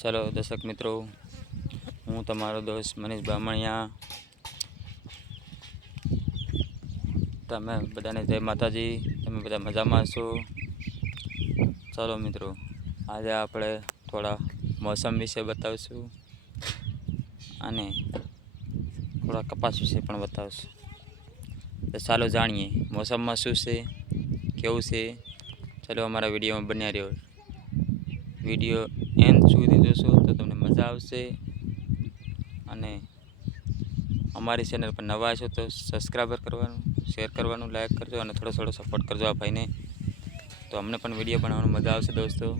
चलो दर्शक मित्रों, हूँ तमारो दोस्त मनीष बामणिया। तमे बधाने जय माताजी। तमे बधा मजामां छो? चलो मित्रों, आज आपणे थोड़ा मौसम विषय बतावशुं अने थोड़ा कपास विषय पण बतावशुं। तो चालो जाणीए मौसम में शुं छे, केवुं छे। चलो अमारा विडियो में बन्या रह्यो। विडियो एंड सुधी जोशो तो तमने मजा आवशे। अने अमारी चेनल पर नवा छो तो सब्सक्राइब करवानुं, शेर करवानुं, लाइक करजो अने थोड़ो थोड़ो सपोर्ट करजो आ भाई ने, तो अमने पण विडियो बनाववानुं मजा आवशे दोस्तों।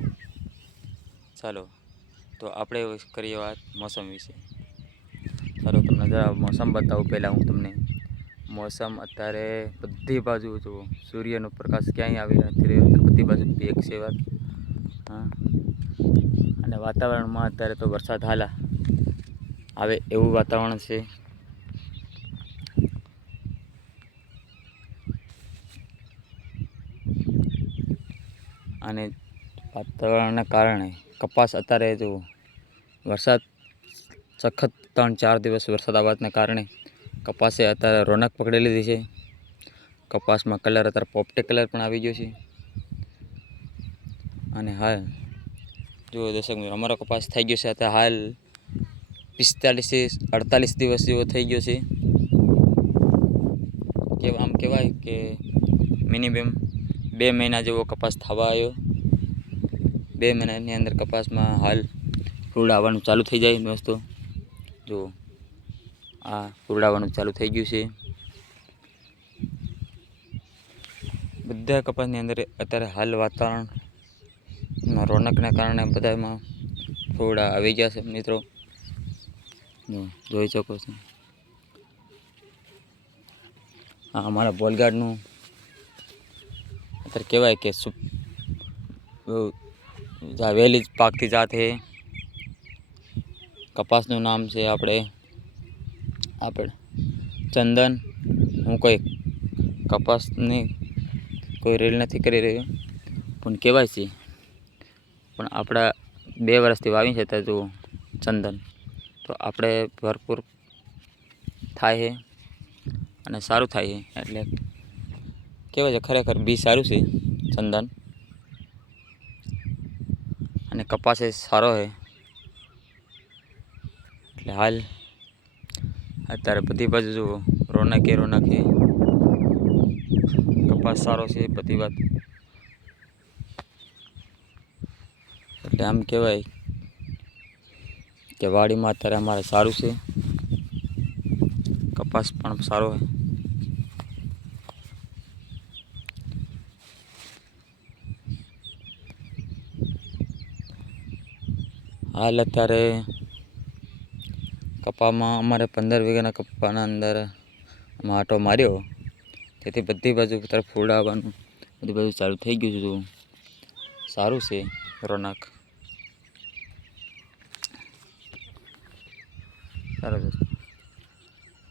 चलो तो आपणे करीए वात मौसम विषे। चलो तमने जरा मौसम बतावुं। पहला हूँ तमने मौसम अत्यारे बधी बाजू जो सूर्यनो प्रकाश क्यांय आवी નથી રહ્યો, बधी बाजू पेक छे વાત। हाँ, अने वातावरण में अत्यारे तो वरसाद हाल आवे एवुं वातावरण छे। अने वातावरणना कारणे कपास अत्यारे जो वरसाद सखत 3-4 दिवस वरसाद आववाना कारणे कपासे अत्यारे रोनक पकड़ी लीधी छे। कपास में कलर अत्यारे पोपटी कलर पण आवी गयो छे। अने हाल जो दर्शक अमारो कपास थई गयो छे अत्यारे हाल 45 से 48 दिवस जेवो थई गयो छे। के आम कहेवाय के मिनिमम 2 महीना जेवो कपास थवा आव्यो। 2 महीनानी अंदर कपास में हाल फूल आववानुं चालू थई जाय दोस्तों। जो आ फूल आववानुं चालू थई गयुं छे। बधा कपासनी अंदर अत्यारे हाल वातावरण रोनकना कारणे बधामां फूला आवी गया छे मित्रों। जोई शको छो। हाँ, अमारा बोलगाडनुं अत्यारे कहेवाय के वेली पाकती जात है। कपासनुं नाम छे आपणे चंदन। हूँ कोई कपासनी कोई रेल नहीं करी रह्यो, पण कहेवाय छे। पण आपड़ा 2 वर्षथी वावी छे तो चंदन तो आपणे भरपूर थाय है अने सारूं थाय है। एटले कहेवाय छे खरेखर बी सारूं छे चंदन। अने कपास ए सारो है। एटले हाल अत्यारे बधी बाजू जो रोनक है कपास सारो छे बधी बात। एटले आम कहेवाय के वाड़ी में अत्यारे अमारे सारूं छे, कपास पण सारो है। हाल अत्यारे कपा में अमारे 15 वीघाना कपाना अंदर आटो मार्यो तेथी बधी बाजू तरफ फूल आववानुं बधी बाजू चालू थई गयुं छे। सारूं छे रोनक। सारो दोस्तों,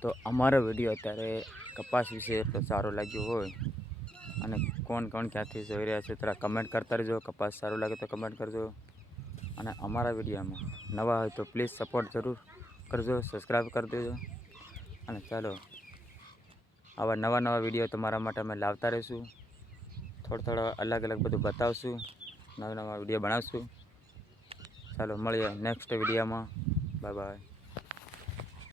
तो अमारो विडियो अत्यारे कपास विषे तो सारो लाग्यो होय अने कोण कोण क्यांथी जोई रह्या छे तरा कमेंट करता रह्यो। कपास सारो लागे तो कमेंट करजो अने अमारा विडियो में नवा होय तो प्लीज सपोर्ट जरूर करजो, सब्सक्राइब कर देजो। अने चलो आवा नवा नवा विडियो तमारा माटे अमे लावता रहीशुं। थोड़ा थोड़ा अलग अलग बधुं बतावशुं, नवा नवा विडियो बनावशुं। चलो मळीए नेक्स्ट विडियो में। Bye bye.